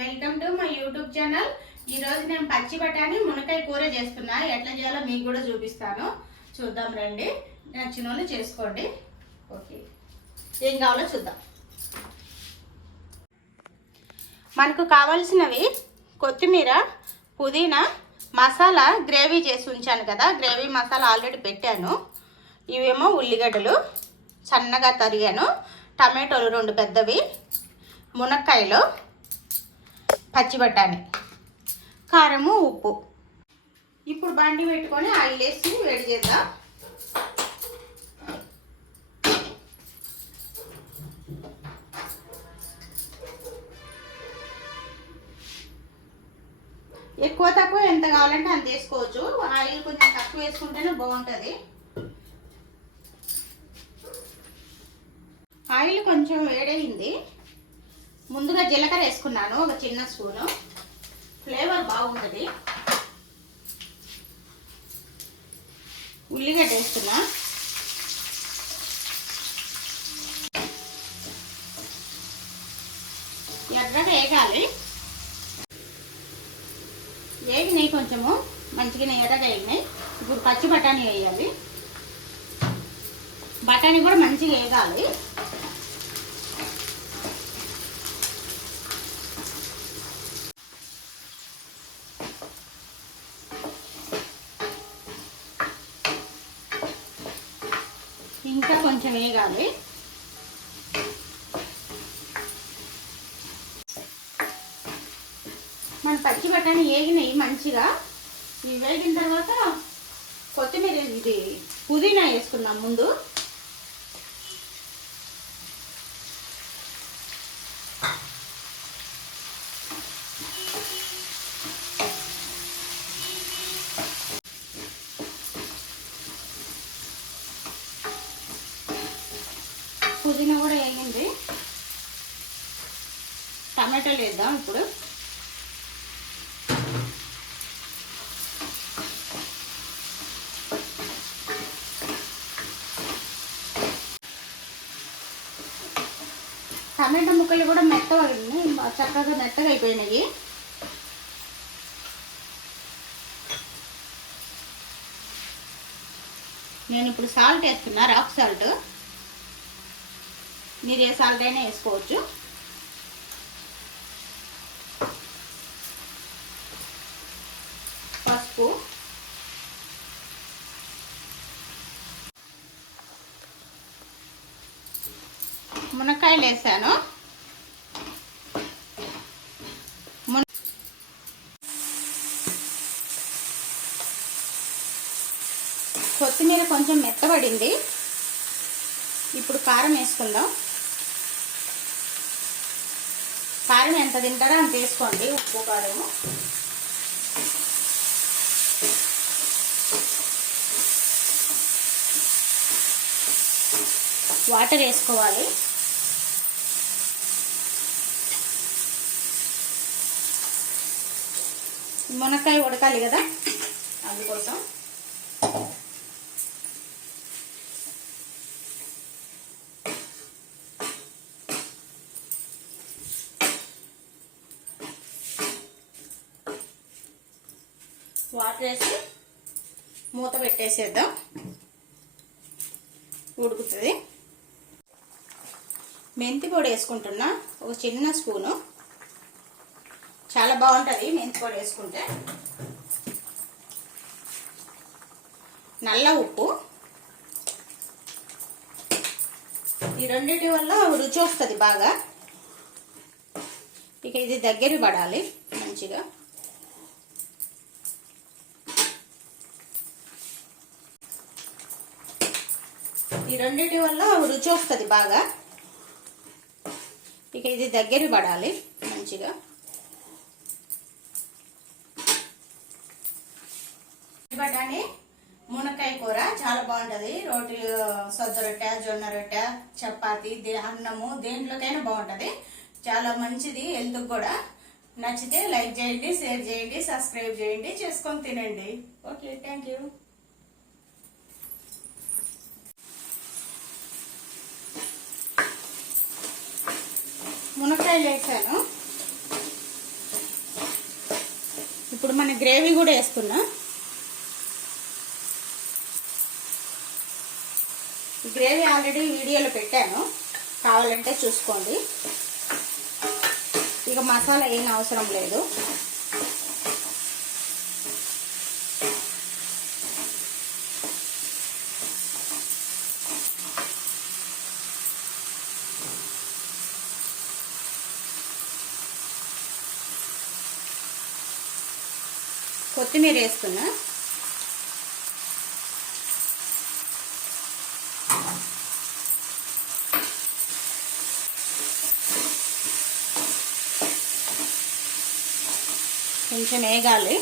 Welcome to my YouTube channel. ఈరోజు నేను పచ్చి బఠానీ మునక్కాయ కూర చేస్తున్నా. ఎట్లా చేయాలో మీకు కూడా చూపిస్తాను. చూద్దాం రండి. నచ్చిన వాళ్ళు చేసుకోండి. ఓకే, ఏం కావాలో చూద్దాం. మనకు కావాల్సినవి కొత్తిమీర, పుదీనా, మసాలా గ్రేవీ చేసి ఉంచాను కదా, గ్రేవీ మసాలా ఆల్రెడీ పెట్టాను. ఇవేమో ఉల్లిగడ్డలు సన్నగా తరిగాను, టమాటోలు 2 పెద్దవి, మునక్కాయలు, పచ్చి బఠానీ, కారము, ఉప్పు. ఇప్పుడు బండి పెట్టుకొని ఆయిల్ వేసి వేడి చేద్దాం. ఎక్కువ తక్కువ ఎంత కావాలంటే అంత వేసుకోవచ్చు. ఆయిల్ కొంచెం తక్కువ వేసుకుంటేనే బాగుంటుంది. ఆయిల్ కొంచెం వేడైంది. ముందుగా జీలకర్ర వేసుకున్నాను, ఒక చిన్న స్పూను. ఫ్లేవర్ బాగుంటుంది. ఉల్లిగడ్డ వేస్తున్నా. ఎర్రగా వేగాలి. వేగినాయి, కొంచెము మంచిగా ఎర్రగా వేగినాయి. ఇప్పుడు పచ్చి బఠానీ వేయాలి. బఠానీ కూడా మంచిగా వేగాలి. ఇంకా కొంచెం వేగాలి. మన పచ్చి బఠానీ వేగినాయి మంచిగా. ఇవి వేగిన తర్వాత కొత్తిమీర, ఇది పుదీనా వేసుకున్నాం ముందు. పుదీనా కూడా వేగింది. టమాటాలు వేద్దాం ఇప్పుడు. టమాటా ముక్కలు కూడా చక్కగా మెత్తగా అయిపోయినాయి. నేను ఇప్పుడు సాల్ట్ వేస్తున్నా, రాక్ సాల్ట్. మీరు ఏ సాల్ట్ అయినా వేసుకోవచ్చు. పసుపు, మునక్కాయలు వేసాను. కొత్తిమీర కొంచెం మెత్తబడింది. ఇప్పుడు కారం వేసుకుందాం. కారం ఎంత తింటారో అంత వేసుకోండి. ఉప్పు, కారము. వాటర్ వేసుకోవాలి. మునక్కాయ ఉడకాలి కదా, అందుకోసం. వాటర్ వేసి మూత పెట్టేసేద్దాం, ఉడుకుతుంది. మెంతి పొడి వేసుకుంటున్నా, ఒక చిన్న స్పూను. చాలా బాగుంటుంది మెంతి పొడి వేసుకుంటే. నల్ల ఉప్పు. ఈ రెండింటి వల్ల రుచి వస్తుంది బాగా. ఇక ఇది దగ్గర పడాలి మంచిగా. ఈ రెండింటి వల్ల రుచి వస్తుంది బాగా. ఇక ఇది దగ్గర పడాలి మంచిగా. బఠానీ మునక్కాయ కూర చాలా బాగుంటుంది. రోటీ, సజ్జ రొట్టె, జొన్న రొట్టె, చపాతి, అన్నము దేంట్లోకైనా బాగుంటుంది. చాలా మంచిది హెల్త్కి కూడా. నచ్చితే లైక్ చేయండి, షేర్ చేయండి, సబ్స్క్రైబ్ చేయండి, చేసుకొని తినండి. Okay, thank you. మునక్కాయలు వేసాను. ఇప్పుడు మన గ్రేవీ కూడా వేస్తున్నా. గ్రేవీ ఆల్రెడీ వీడియోలో పెట్టాను, కావాలంటే చూసుకోండి. ఇక మసాలా ఏం అవసరం లేదు. కొత్తిమీర వేస్తున్నా. కొంచెం వేగాలి.